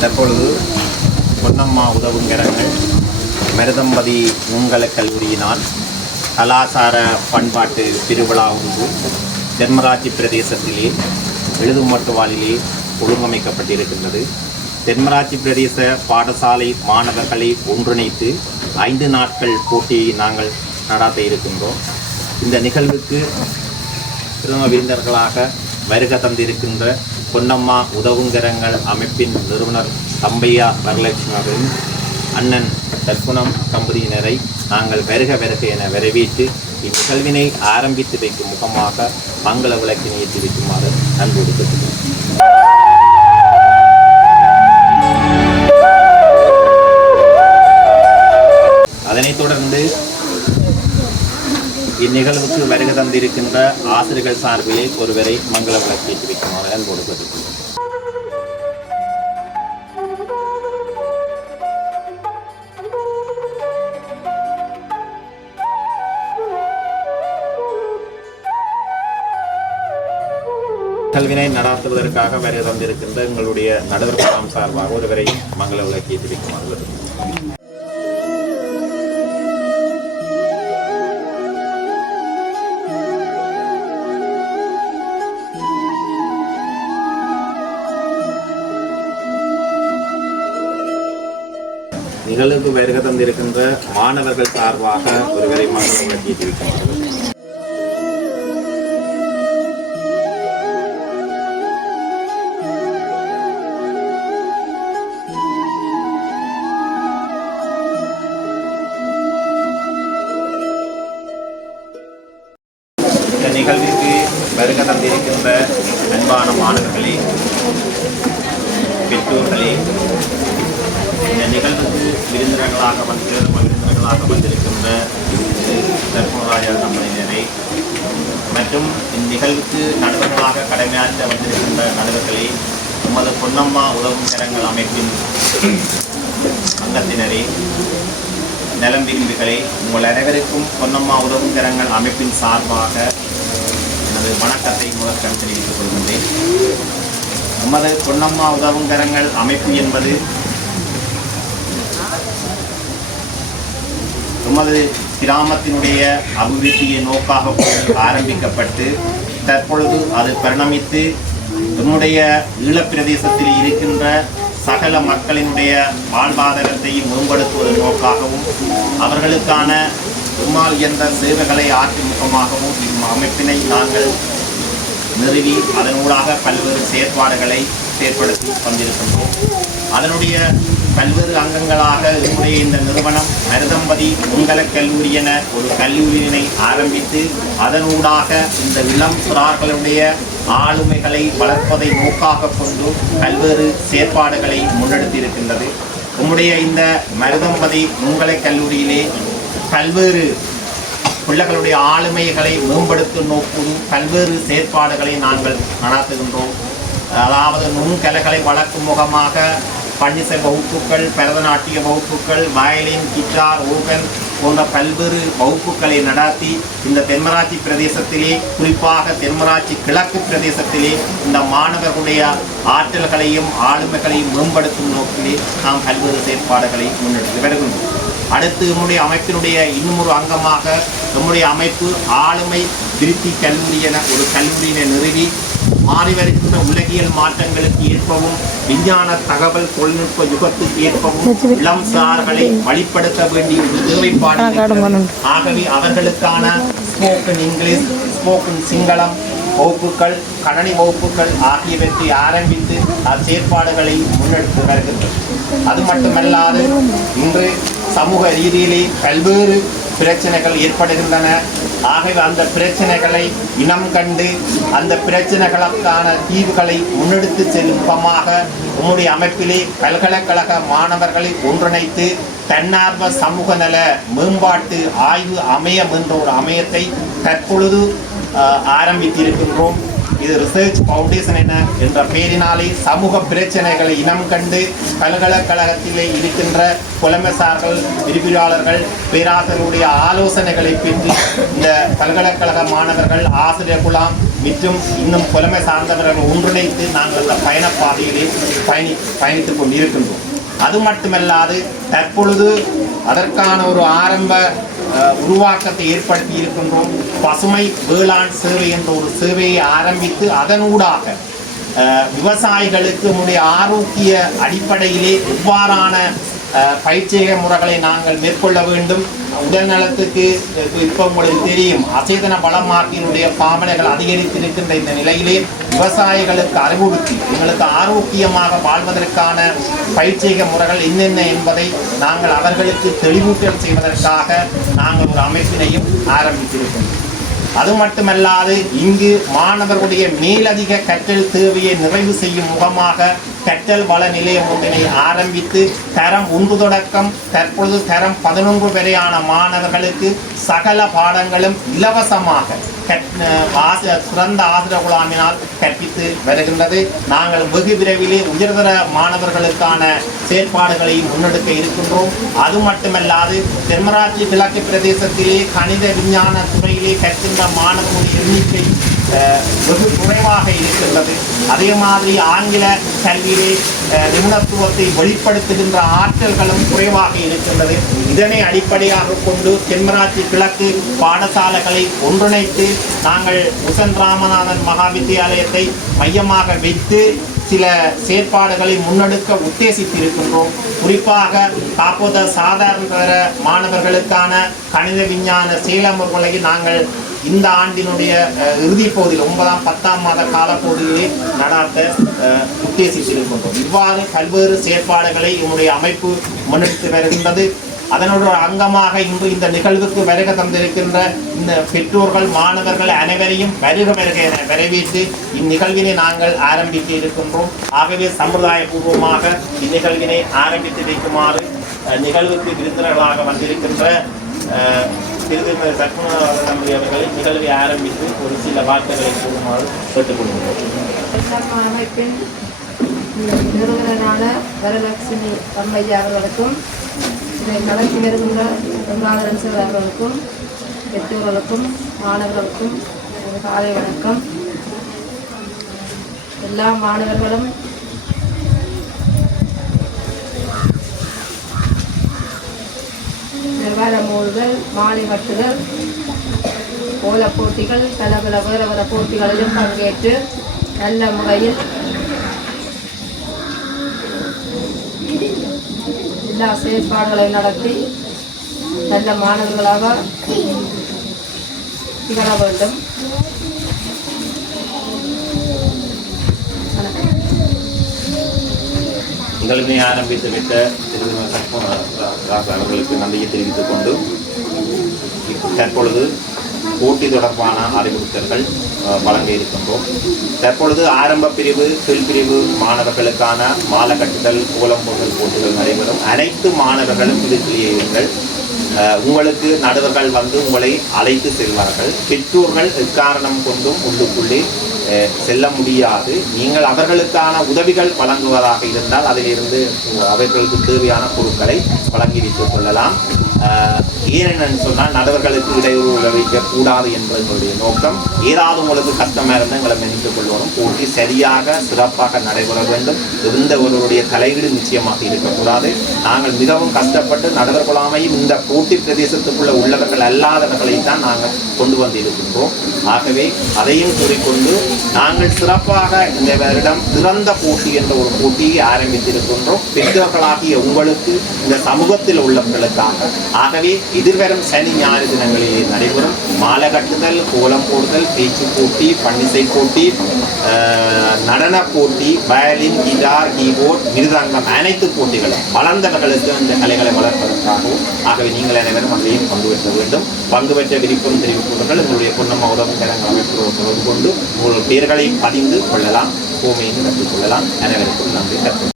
தற்பொழுது பொன்னம்மா உதவுங்கிறங்கள் மருதம்பதி நுண்கல கல்லூரியினால் கலாசார பண்பாட்டு திருவிழா ஒன்று தென்மராட்சி பிரதேசத்திலே எழுதுமட்டுவாளிலே ஒழுங்கமைக்கப்பட்டிருக்கின்றது. தென்மராட்சி பிரதேச பாடசாலை மாணவர்களை ஒன்றிணைத்து ஐந்து நாட்கள் போட்டியை நாங்கள் நடாத்த இருக்கின்றோம். இந்த நிகழ்வுக்கு பிரதம விருந்தர்களாக வருகை தந்திருக்கின்ற பொன்னம்மா உதவுங்கரங்கள் அமைப்பின் நிறுவனர் தம்பையா வரலட்சுமி அவர்கள் அண்ணன் தற்குணம் தம்பதியினரை நாங்கள் வருக வருக என வரவேற்று இந்நிகழ்வினை ஆரம்பித்து வைக்கும் முகமாக மங்கள விளக்கினை ஏற்றி வைக்குமாறு அன்போடு அதனைத் தொடர்ந்து இந்நிகழ்வுக்கு வருகை தந்திருக்கின்ற ஆசிரியர்கள் சார்பிலே ஒருவரை மங்கள விளக்கேற்றி வைக்குமாறு அன்போடு கேட்டுக்கொள்கிறேன். கல்வினை நடாத்துவதற்காக வருகை தந்திருக்கின்ற எங்களுடைய நடுவர் குழாம் சார்பாக ஒருவரை மங்கள விளக்கேற்றி வைக்குமாறு நிகழ்வுக்கு வருகை தந்திருக்கின்ற மாணவர்கள் சார்பாக ஒருவரை மங்கள விளக்கேற்றி விருந்தினர்களாக மனிதர்களாக வந்திருக்கின்ற தர்மராஜா தம்பதியினரை மற்றும் இந்நிகழ்வுக்கு நடுவர்களாக கடமையாற்ற வந்திருக்கின்ற நடுவர்களை உமது பொன்னம்மா உதவும் கரங்கள் அமைப்பின் அங்கத்தினரே நலம் விரும்புகளே உங்கள் அனைவருக்கும் பொன்னம்மா உதவும் கரங்கள் அமைப்பின் சார்பாக எனது வணக்கத்தை முதற்கம் தெரிவித்துக் கொள்கின்றேன். நமது பொன்னம்மா உதவுங்கரங்கள் அமைப்பு என்பது நமது கிராமத்தினுடைய அபிவிருத்தியை நோக்காக ஆரம்பிக்கப்பட்டு தற்பொழுது அது பரிணமித்து நம்முடைய ஈழப்பிரதேசத்தில் இருக்கின்ற சகல மக்களினுடைய வாழ்வாதாரத்தை மேம்படுத்துவதன் நோக்காகவும் அவர்களுக்கான உம்மால் என்ற சேவைகளை ஆற்றும் முகமாகவும் இம்மமைப்பினை நாங்கள் நிறுவி அதனூடாக பல்வேறு செயற்பாடுகளை செயற்படுத்தி கொண்டிருக்கின்றோம். அதனுடைய பல்வேறு அங்கங்களாக என்னுடைய இந்த நிறுவனம் மருதம்பதி முன்கல கல்லூரி என ஒரு கல்லூரியினை ஆரம்பித்து அதனூடாக இந்த இளம் சிறார்களுடைய ஆளுமைகளை வளர்ப்பதை நோக்காக கொண்டு பல்வேறு செயற்பாடுகளை முன்னெடுத்திருக்கின்றது. நம்முடைய இந்த மருதம்பதி முன்கலை கல்லூரியிலே பல்வேறு பிள்ளைகளுடைய ஆளுமைகளை மேம்படுத்தும் நோக்கும் பல்வேறு செயற்பாடுகளை நாங்கள் நடாத்துகின்றோம். அதாவது நுண்கலைகளை வளர்க்கும் முகமாக பன்னிசை வகுப்புகள் பரதநாட்டிய வகுப்புகள் வயலின் கிட்டார் ஓகன் போன்ற பல்வேறு வகுப்புகளை நடாத்தி இந்த தென்மராட்சி பிரதேசத்திலே குறிப்பாக தென்மராட்சி கிழக்கு பிரதேசத்திலே இந்த மாணவர்களுடைய ஆற்றல்களையும் ஆளுமைகளையும் மேம்படுத்தும் நோக்கிலே நாம் பல்வேறு செயற்பாடுகளை முன்னெடுத்து வருகின்றோம். அடுத்து நம்முடைய அமைப்பினுடைய இன்னும் ஒரு அங்கமாக நம்முடைய அமைப்பு ஆளுமை திருத்தி கல்லூரி என ஒரு கல்லூரியினை நிறுவி மாறி வருகின்ற உலகியல் மாற்றங்களுக்கு ஏற்பவும் விஞ்ஞான தகவல் தொழில்நுட்ப யுகத்துக்கு ஏற்பவும் இளம் சார்களை வழிப்படுத்த வேண்டிய ஒரு தேவைப்பாடு. ஆகவே அவர்களுக்கான ஸ்போக்கன் இங்கிலீஷ் ஸ்போக்கன் சிங்களம் வகுப்புகள் கணனி வகுப்புகள் ஆகியவற்றை ஆரம்பித்து அச்செயற்பாடுகளை முன்னெடுத்து வருகின்றது அது மட்டுமல்லாது இன்று சமூக ரீதியிலே பல்வேறு பிரச்சனைகள் ஏற்படுகின்றன. ஆகவே அந்த பிரச்சனைகளை இனம் கண்டு அந்த பிரச்சனைகளுக்கான தீர்வுகளை முன்னெடுத்து செல்லும் உம்முடைய அமைப்பிலே பல்கலைக்கழக மாணவர்களை ஒன்றிணைத்து தன்னார்வ சமூக நல மேம்பாட்டு ஆய்வு அமையம் என்ற ஒரு அமையத்தை தற்பொழுது ஆரம்பித்திருக்கின்றோம். இது ரிசர்ச் ஃபவுண்டேஷன் என என்ற பெயரினாலே சமூக பிரச்சனைகளை இனம் கண்டு பல்கலைக்கழகத்திலே இருக்கின்ற புலமைசார்கள் விரிவுரையாளர்கள் பேராசிரியருடைய ஆலோசனைகளை பெற்று இந்த பல்கலைக்கழக மாணவர்கள் ஆசிரியர் குலாம் மற்றும் இன்னும் புலமை சார்ந்தவர்கள் ஒன்றிணைத்து நாங்கள் அந்த பயணப்பாதையிலே பயணி பயணித்துக் கொண்டிருக்கின்றோம். அது மட்டுமல்லாது தற்பொழுது அதற்கான ஒரு ஆரம்ப உருவாக்கத்தை ஏற்படுத்தி இருக்கின்றோம். பசுமை வேளாண் சேவை என்ற ஒரு சேவையை ஆரம்பித்து அதனூடாக விவசாயிகளுக்கு நம்முடைய ஆரோக்கிய அடிப்படையிலே எவ்வாறான பயிற்சிக முறைகளை நாங்கள் மேற்கொள்ள வேண்டும். உடல் நலத்துக்கு இப்போ உங்களுக்கு தெரியும் அசேதன பலமாக்கினுடைய பாவனைகள் அதிகரித்திருக்கின்ற இந்த நிலையிலே விவசாயிகளுக்கு அறிவுறுத்தி எங்களுக்கு ஆரோக்கியமாக வாழ்வதற்கான பயிற்சிக முறைகள் என்னென்ன என்பதை நாங்கள் அவர்களுக்கு தெளிவூட்டல் செய்வதற்காக நாங்கள் ஒரு அமைப்பினையும் ஆரம்பித்திருக்கின்றோம் அது மட்டுமல்லாது இங்கு மாணவர்களுடைய மேலதிக கற்றல் தேவையை நிறைவு செய்யும் முகமாக கற்றல் வள நிலையம் ஒன்றினை ஆரம்பித்து தரம் ஒன்று தொடக்கம் தற்பொழுது தரம் பதினொன்று வரையான மாணவர்களுக்கு சகல பாடங்களும் இலவசமாக சிறந்த ஆசிரியர் குழாமினால் கற்பித்து வருகின்றது. நாங்கள் வெகு விரைவிலே உயர்தர மாணவர்களுக்கான செயற்பாடுகளை முன்னெடுக்க இருக்கின்றோம். அது மட்டுமல்லாது தென்மராட்சி கிழக்கு பிரதேசத்திலே கணித விஞ்ஞான துறையிலே கற்கின்ற மாணவர்களுடைய எண்ணிக்கை வெகு குறைவாக இருக்கின்றது. அதே மாதிரி ஆங்கில கல்வி அஹ், நிபுணத்துவத்தை வெளிப்படுத்துகின்ற ஆற்றல்களும் குறைவாக இருக்கின்றது. இதனை அடிப்படையாக கொண்டு தென்மராட்சி கிழக்கு பாடசாலைகளை ஒன்றிணைத்து நாங்கள் உசன் ராமநாதன் மகா வித்தியாலயத்தை மையமாக வைத்து சில செயற்பாடுகளை முன்னெடுக்க உத்தேசித்திருக்கின்றோம். குறிப்பாக காப்போத சாதாரண மாணவர்களுக்கான கணித விஞ்ஞான செயலமுறைகளை நாங்கள் இந்த ஆண்டினுடைய இறுதி இறுதிப் பகுதியில் ஒன்பதாம் பத்தாம் மாத காலப்பகுதியிலே நடாத்த உத்தேசித்திருக்கின்றோம் இவ்வாறு பல்வேறு செயற்பாடுகளை என்னுடைய அமைப்பு முன்னெடுத்து வருகின்றது. அதனோட அங்கமாக இன்று இந்த நிகழ்வுக்கு வருக தந்திருக்கின்ற இந்த பெற்றோர்கள் மாணவர்கள் அனைவரையும் வருக வருக என வரவேற்று இந்நிகழ்வினை நாங்கள் ஆரம்பிக்க இருக்கின்றோம். ஆகவே சமுதாயபூர்வமாக இந்நிகழ்வினை ஆரம்பித்து வைக்குமாறு நிகழ்வுக்கு விருந்தினர்களாக வந்திருக்கின்ற அஹ், திருதிருமதி தம்பி அவர்களை நிகழ்வை ஆரம்பித்து ஒரு சில வார்த்தைகளை கூறுமாறு கேட்டுக்கொள்கிறோம் நம்ம அமைப்பின் நிறுவனரான வரலட்சுமி அம்மையா அவர்களுக்கும் இதை நடத்தி வருகின்ற கங்காதரன் சார் அவர்களுக்கும் பெற்றோர்களுக்கும் மாணவர்களுக்கும் காலை வணக்கம். எல்லா மாணவர்களும் நிர்வாக மூழ்கள் மாலை கட்டுதல் கோல போட்டிகள் பல பல வேறு வேறு போட்டிகளிலும் பங்கேற்று நல்ல முறையில் எல்லா செயற்பாடுகளையும் நடத்தி நல்ல மாணவர்களாக திகழ வேண்டும். நிகழ்வினை ஆரம்பித்து விட்ட அவர்களுக்கு நன்றியை தெரிவித்துக் கொண்டு தற்பொழுது போட்டி தொடர்பான அறிவுறுத்தல்கள் வழங்க இருக்கின்றோம். தற்பொழுது ஆரம்ப பிரிவு கீழ் மாணவர்களுக்கான மாலை கட்டுதல் கோலம்போகல் போட்டிகள் நடைபெறும். அனைத்து மாணவர்களும் இதுக்குள்ளே இருங்கள். உங்களுக்கு நடுவர்கள் வந்து உங்களை அழைத்து செல்வார்கள். பெற்றோர்கள் எக்காரணம் கொண்டும் உள்ளுக்குள்ளே செல்ல முடியாது. நீங்கள் அவர்களுக்கான உதவிகள் வழங்குவதாக இருந்தால் அதிலிருந்து அவர்களுக்கு தேவையான பொருட்களை வழங்கி வைத்துக் கொள்ளலாம். ஏனென்னு சொன்னால் நடுவர்களுக்கு இடையூறு விளைவிக்க கூடாது என்பது எங்களுடைய நோக்கம். ஏதாவது உங்களுக்கு கஷ்டமாக இருந்தால் எங்களை மன்னித்துக் கொள்வோம் போட்டி சரியாக சிறப்பாக நடைபெற வேண்டும். எந்த ஒருவருடைய தலையீடு நிச்சயமாக இருக்கக்கூடாது. நாங்கள் மிகவும் கஷ்டப்பட்டு நடுவர் கொள்ளாமையும் இந்த போட்டி பிரதேசத்துக்குள்ள உள்ளவர்கள் அல்லாதவர்களை தான் நாங்கள் கொண்டு வந்து இருக்கின்றோம் ஆகவே அதையும் கூறிக்கொண்டு நாங்கள் சிறப்பாக இந்த வருடம் சிறந்த போட்டி என்ற ஒரு போட்டியை ஆரம்பித்திருக்கின்றோம். பெற்றோர்களாகிய உங்களுக்கு இந்த சமூகத்தில் உள்ளவர்களுக்காக. ஆகவே எதிர்வரும் சனி ஞாயிறு தினங்களிலே நடைபெறும் மாலை கட்டுதல் கோலம் போடுதல் பேச்சு போட்டி பன்னிசை போட்டி நடன போட்டி வயலின் கிட்டார் கீபோர்ட் மிருதங்கம் அனைத்து போட்டிகளும் வளர்ந்தவர்களுக்கு அந்த கலைகளை வளர்ப்பதற்காகவும் ஆகவே நீங்கள் அனைவரும் அதையும் பங்கு பெற்ற வேண்டும். பங்கு பெற்ற விருப்பம் தெரிவிப்பவர்கள் உங்களுடைய பொன்னம்மா உதவும் கரங்கள் அமைப்பு தொடர்பு கொண்டு உங்கள் பெயர்களை பதிந்து கொள்ளலாம். கோமையும் கற்றுக்கொள்ளலாம் அனைவருக்கும் நன்றி. கற்று